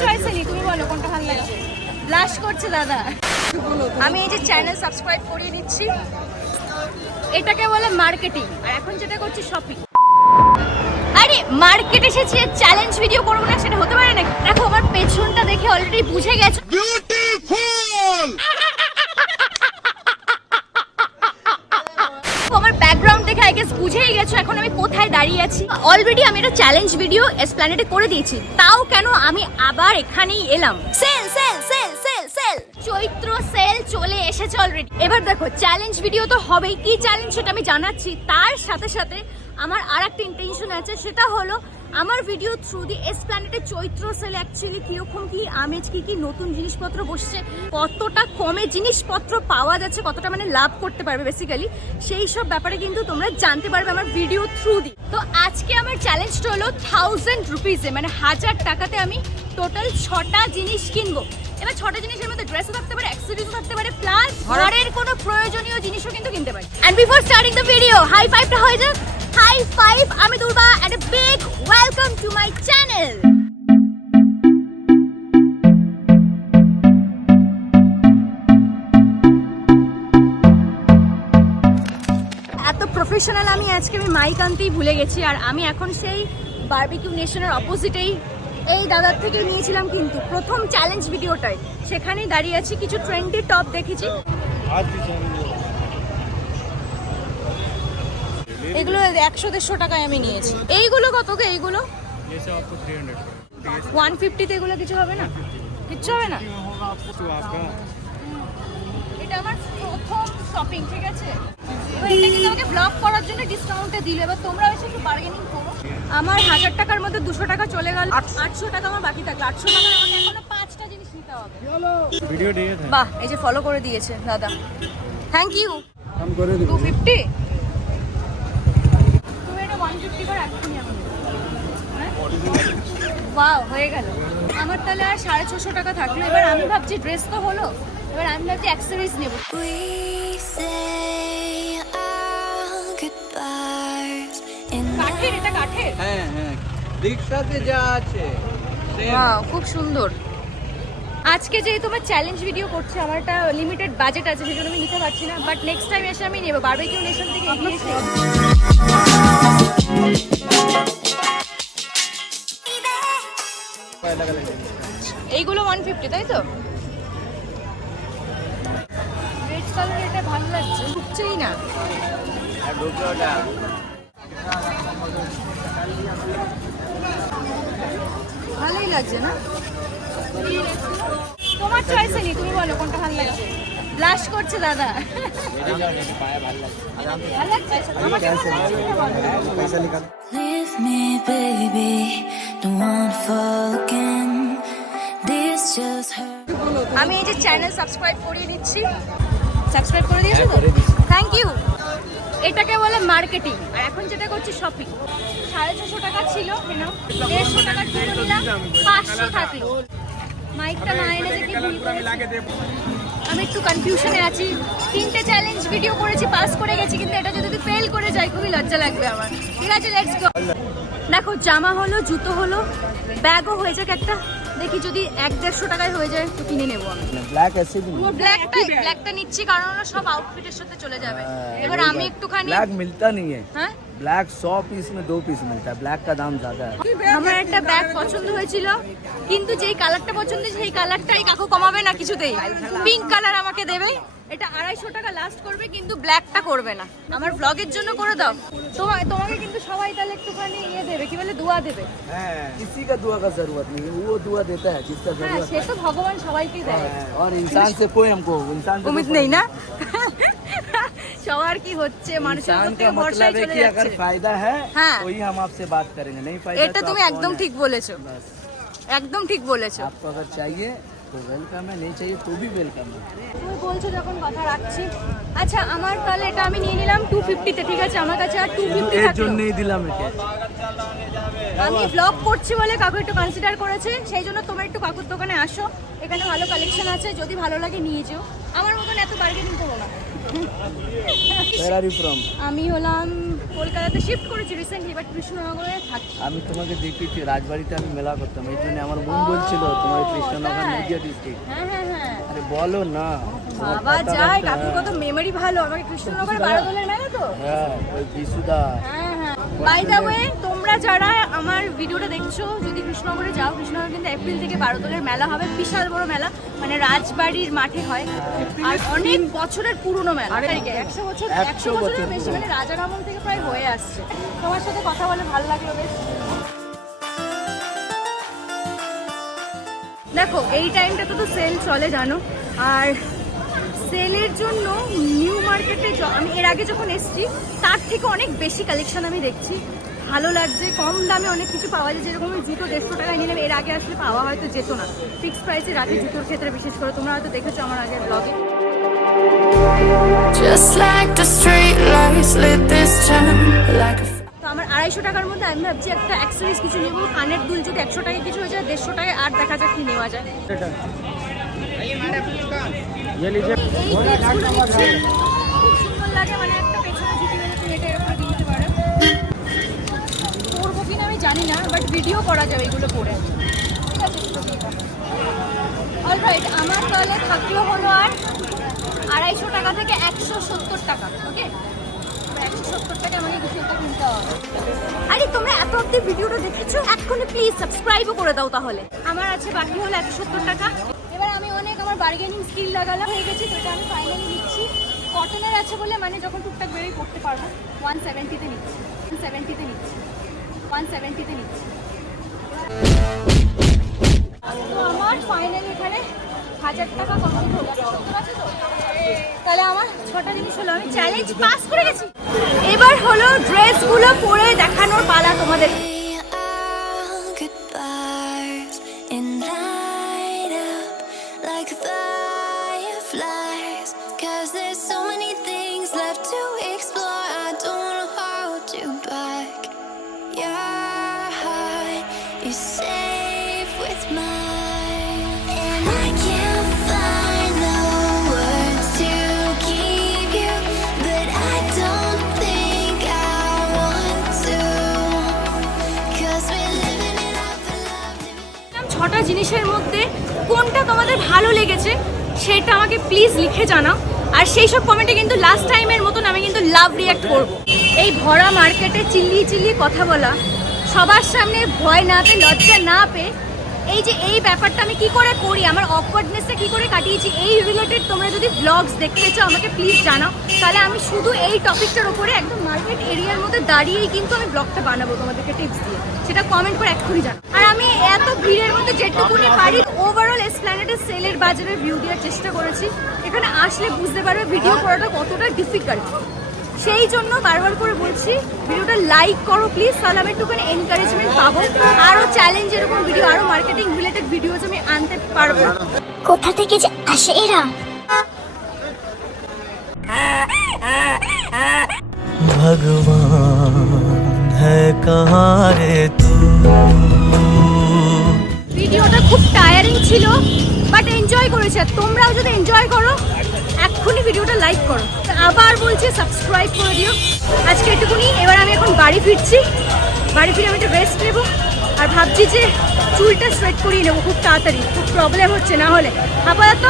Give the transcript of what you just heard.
চয়েসে নি, তুমি বলো কোনটা ভালো লাগছে। ব্লাশ করছে দাদা। আমি এই যে চ্যানেল সাবস্ক্রাইব করিয়ে নিচ্ছি, এটাকে বলে মার্কেটিং, আর এখন যেটা করছি শপিং। আরে মার্কেট এসেছি, চ্যালেঞ্জ ভিডিও করবো না সেটা হতে পারে না। দেখো আমার পেছনটা দেখে অলরেডি বুঝে গেছো। বিউটিফুল। আমার ব্যাকগ্রাউন্ড দেখে আই গেস বুঝেই গেছো এখন আমি কোথায় দাঁড়িয়ে আছি। অলরেডি আমি একটা চ্যালেঞ্জ ভিডিও এসপ্ল্যানেডে করে দিয়েছি, তাও কেন আমি আবার এখানেই এলাম। Sale sale sale sale sale, Chaitra sale চলে এসেছে অলরেডি। এবার দেখো চ্যালেঞ্জ ভিডিও তো হবেই, কি চ্যালেঞ্জ সেটা আমি জানাচ্ছি। তার সাথে সাথে আমার আর একটা ইন্টেনশন আছে, সেটা হলো আমার ভিডিও থ্রু দি এসপ্ল্যানেডে চৈত্র সেল অ্যাকচুয়ালি কিরকম কি আমেজ, কি কি নতুন জিনিসপত্র বসছে, কতটা কমে জিনিসপত্র পাওয়া যাচ্ছে, কতটা মানে লাভ করতে পারবে বেসিক্যালি, সেই সব ব্যাপারে কিন্তু তোমরা জানতে পারবে আমার ভিডিও থ্রু দি। তো আজকে আমার চ্যালেঞ্জটা হলো 1000 রুপিসে, মানে 1000 টাকাতে আমি টোটাল 6টা জিনিস কিনবো। এবার 6টা জিনিসের মধ্যে ড্রেসও থাকতে পারে, অ্যাকসেসরিজও থাকতে পারে, প্লাস ঘরের কোনো প্রয়োজনীয় জিনিসও কিন্তু কিনতে পারি। And before starting the video, high ফাইভটা হয়ে যাক। হাই ফাইভ, আমি Durba and a big welcome to my channel. এত প্রফেশনাল আমি আজকে মাইক আনতেই ভুলে গেছি, আর আমি এখন সেই বারবিকিউ নেশনের অপোজিটেই এই দাদার থেকে নিয়েছিলাম কিন্তু প্রথম চ্যালেঞ্জ ভিডিওটাই, সেখানেই দাঁড়িয়ে আছি। কিছু ট্রেন্ডি টপ দেখেছি, এগুলো 100-150 টাকায় আমি নিয়েছি। এইগুলো কত কে? এইগুলো 150 তে এগুলো কিছু হবে না, কিচ্ছু হবে না। এটা আমার প্রথম শপিং, ঠিক আছে? এবার এটা কিন্তু আমাকে ব্লগ করার জন্য ডিসকাউন্টে দিল, এবার তোমরা এসে একটু বার্গেনিং করো। আমার 1000 টাকার মধ্যে 200 টাকা চলে গেল, 800 টাকা আমার বাকি থাকলো। 800 টাকা আমাকে এখনো 5টা জিনিস নিতে হবে। ভিডিও দিয়ে বাহ, এই যে ফলো করে দিয়েছে দাদা, থ্যাংক ইউ। हम করে দেব 250, তুমি এটা 150 করে এখনই আমি ওয়াও হয়ে গেল আমার। তাহলে আর 650 টাকা থাকলো। এবার আমি ভাবছি ড্রেস তো হলো, এবার আমি ভাবছি অ্যাকসেসরিজ নেব। কাঠের, এটা কাঠের? হ্যাঁ হ্যাঁ, রিক্সাতে যা আছে ওয়াও খুব সুন্দর। আজকে যেহেতু আমার চ্যালেঞ্জ ভিডিও করছি, আমার একটা লিমিটেড বাজেট আছে, সেজন্য আমি নিতে পারছি না, বাট নেক্সট টাইম এসে আমি নেব। বারবিকিউ নেশন থেকে এগিয়ে এসে এইগুলো 150, তাই তো? রেড কালার, এটা ভালো লাগছে, ঢুকছেই না। ভালোই লাগছে না? তোমার চয়েসে নি, তুমি বলো কোনটা ভালো লাগছে। ব্লাশ করছে দাদা। আমি এই যে চ্যানেল সাবস্ক্রাইব করিয়ে নিচ্ছি। সাবস্ক্রাইব করে দিয়েছো তো? Thank you. এটাকে বলে মার্কেটিং, আর এখন যেটা করছি শপিং। 650 টাকা ছিল, 150 টাকা কিনে নিলাম, 500 থাকলো। মাইকটা না এনে দেখি ভুল করেছি। আমি একটু কনফিউশনে আছি। 3টে চ্যালেঞ্জ ভিডিও করেছি, পাস করে গেছি, কিন্তু এটা যদি ফেল করে যাই খুবই লজ্জা লাগবে আমার। ঠিক আছে, লেটস গো। দেখো জামা হলো, জুতো হলো, ব্যাগও হয়ে যাক একটা। দেখি যদি 1-150 টাকায় হয়ে যায় তো কিনে নেবো আমি। ব্ল্যাকটা নিচ্ছি কারণ হলো সব আউটফিটের সাথে চলে যাবে। এবার আমি একটুখানি ব্ল্যাক মিলতা नहीं है। হ্যাঁ, ब्लैक 100 पीस में 2 पीस मिलता है, ब्लैक का दाम ज्यादा है। আমার একটা ব্যাগ পছন্দ হয়েছিল, কিন্তু যেই কালারটা পছন্দ সেই কালারটাই কাকু কমাবে না কিছুতেই। পিঙ্ক কালার আমাকে দেবে, এটা 250 টাকা লাস্ট করবে, কিন্তু ব্ল্যাকটা করবে না। আমার ব্লগের জন্য করে দাও। তোমাকে কিন্তু সবাই তাহলে একটুখানি ইয়ে দেবে, কি বলে, দোয়া দেবে। हैं किसी का दुआ का जरूरत नहीं है, वो दुआ देता है जिसका হ্যাঁ, जरूरत সে তো ভগবান সবাইকেই দেয়। है। और इंसान से कोई हमको इंसान से উম্मीद নেই না সবার কি হচ্ছে, মানুষের इंसान প্রতি का ভরসাই मतलब है চলে कि अगर যাচ্ছে। फायदा है हाँ। तो ही हम आपसे बात करेंगे, नहीं फायदा এটা तो তুমি आप একদম कौन ঠিক বলেছো, है? बस একদম ঠিক বলেছো। आपको अगर चाहिए तो वेलकम है, नहीं चाहिए तो भी वेलकम है। তুমি বলছো যখন কথা রাখছি। আচ্ছা আমার তাহলে এটা আমি নিয়ে নিলাম 250 তে, ঠিক আছে? আমার কাছে আর 250 এর থাকলো। জন্যই দিলাম এটা। আমি ব্লগ করছি বলে কাকু একটু কনসিডার করেছে, সেই জন্য তোমরা একটু কাকুর দোকানে আসো, এখানে ভালো কালেকশন আছে, যদি ভালো লাগে নিয়ে যেও। আমার মতন এত বার্গেনিং করো না। Where are you from? আমি হলাম কলকাতাতে শিফট করেছি রিসেন্টলি, বাট কৃষ্ণনগরে থাকি। আমি তোমাকে দেখেছি রাজবাড়িতে, আমি মেলা করতাম, এই জন্য আমার বোন বলছিল তোমার কৃষ্ণনগর তাই? নদিয়া ডিস্ট্রিক্ট। হ্যাঁ হ্যাঁ হ্যাঁ। আরে বলো না। তোমার বাবা যায়, কথাবার্তা- কাকুর কত মেমোরি ভালো। আমাকে কৃষ্ণনগর বারোদলের মেলা তো। হ্যাঁ, ওই বিশুদা। হ্যাঁ হ্যাঁ। বাই দ্য ওয়ে, তোমরা যারা আমার ভিডিওটা দেখছো, যদি কৃষ্ণনগরে যাও, কৃষ্ণনগর কিন্তু এপ্রিল থেকে বারোদলের মেলা হবে, বিশাল বড় মেলা, মানে রাজবাড়ির মাঠে হয়, আর অনেক বছরের পুরনো মেলা। 100 বছর, 100 বছরের বেশি, মানে রাজার আমল থেকে প্রায় হয়ে আসছে। তোমার সাথে কথা বলে ভালো লাগলো বেশ। দেখো এই টাইমটা তো সেল চলে জানো, আর সেলের জন্য নিউ মার্কেটে আমি এর আগে যখন এসেছি তার থেকে অনেক বেশি কালেকশন আমি দেখছি। ভালো লাগছে, কম দামে অনেক কিছু পাওয়া যায়। যেরকম আমি জুতো 150 টাকায় নিলাম, এর আগে আসলে পাওয়া হয়তো যেত না। ফিক্সড প্রাইসে রাখে জুতোর ক্ষেত্রে, বিশেষ করে তোমরা হয়তো দেখেছো আমার আগের ব্লগে। Just like the street lights lit this town like a তো আমার 250 টাকার মধ্যে আমি ভাবছি একটা অ্যাক্সেসরিজ কিছু নেবো। কানের দুল যদি 100 টাকায় কিছু হয়ে যায়, 150 টাকায় আর দেখা যাক কি নেওয়া যায়। এই ক্লিপসগুলো নিচ্ছি, খুব সুন্দর লাগে, মানে একটা পেছনে ঝুঁকি মেরে তুমি এটা এরকম দিয়ে দিতে পারো। করবো কিনা আমি জানি না, বাট ভিডিও করা যাবে এগুলো পরে। ঠিক আছে, অলরাইট। আমার তাহলে থাকলো হলো আর 250 টাকা থেকে 170 টাকা। ওকে, 170 টাকা আমাকে কিছু একটা কিনতে হবে। আরে তোমরা এত অব্দি ভিডিওটা দেখেছো, এক্ষুনি প্লিজ সাবস্ক্রাইবও করে দাও। তাহলে আমার আছে বাকি হলো 170 টাকা। এবার আমি অনেক আমার বার্গেনিং স্কিল লাগালাম, হয়ে গেছি, তো এটা আমি ফাইনালি নিচ্ছি। কটনের আছে বলে, মানে যখন টুকটাক বেরিয়ে করতে পারবো। 170-তে নিচ্ছি, 170-তে নিচ্ছি, 170-তে নিচ্ছি। তো আমার ফাইনালি এখানে 1000 টাকা কমপ্লিট হলো। 170 আছে তো, তাহলে আমার 6টা জিনিস হলো, আমি চ্যালেঞ্জ পাস করে গেছি। এবার হলো ড্রেসগুলো পরে দেখানোর পালা তোমাদের। all goodbyes and light up like fireflies. 'Cause there's so many things left to explore. I don't wanna hold you back. Your heart is safe with mine, and I can't find the words to keep you, but I don't think I want to. 'Cause we're living it up for love. 6টা জিনিসের মধ্যে কোনটা তোমাদের ভালো লেগেছে সেটা আমাকে please লিখে জানাও। আর সেই সব কমেন্টে কিন্তু লাস্ট টাইমের মতন আমি কিন্তু লাভ রিয়াক্ট করব। এই ভরা মার্কেটে চিল্লিয়ে চিল্লিয়ে কথা বলা, সবার সামনে ভয় না পেয়ে, লজ্জা না পেয়ে, এই যে এই ব্যাপারটা আমি কি করে করি, আমার অকওয়ার্ডনেসটা কি করে কাটিয়েছি, এই রিলেটেড তোমরা যদি ব্লগস দেখতে চাও আমাকে প্লিজ জানাও। তাহলে আমি শুধু এই টপিকটার উপরে একদম মার্কেট এরিয়ার মধ্যে দাঁড়িয়েই কিন্তু আমি ব্লগটা বানাবো তোমাদেরকে টিপস দিয়ে। সেটা কমেন্ট করে এক্ষুনি জানাও। আর আমি এত ভিড়ের মধ্যে যেটুকুনি পারি ওভারঅল এসপ্ল্যানেডের সেলের বাজারের ভিউ দেওয়ার চেষ্টা করেছি। এখানে আসলে বুঝতে পারবে ভিডিও করাটা কতটা ডিফিকাল্ট। সেই জন্য বারবার করে বলছি ভিডিওটা লাইক করো প্লিজ, তাহলে আমি একটুখানি এনকারেজমেন্ট পাবো, আরও চ্যালেঞ্জ এরকম ভিডিও, আরও মার্কেটিং রিলেটেড ভিডিওজ আমি আনতে পারবো। কোথা থেকে যে আসে এরা? भगवान है कहाँ रे तू। ভিডিওটা খুব টায়ারিং ছিল, বাট এনজয় করেছি। আর তোমরাও যদি এনজয় করো, এক্ষুনি ভিডিওটা লাইক করো। আবার বলছি সাবস্ক্রাইব করে দিও। আজকে এটুকুনি। এবার আমি এখন বাড়ি ফিরছি, বাড়ি ফিরে আমি একটু রেস্ট নেবো। আর ভাবছি যে চুলটা স্ট্রেট করিয়ে নেবো খুব তাড়াতাড়ি, খুব প্রবলেম হচ্ছে না হলে। আপাতত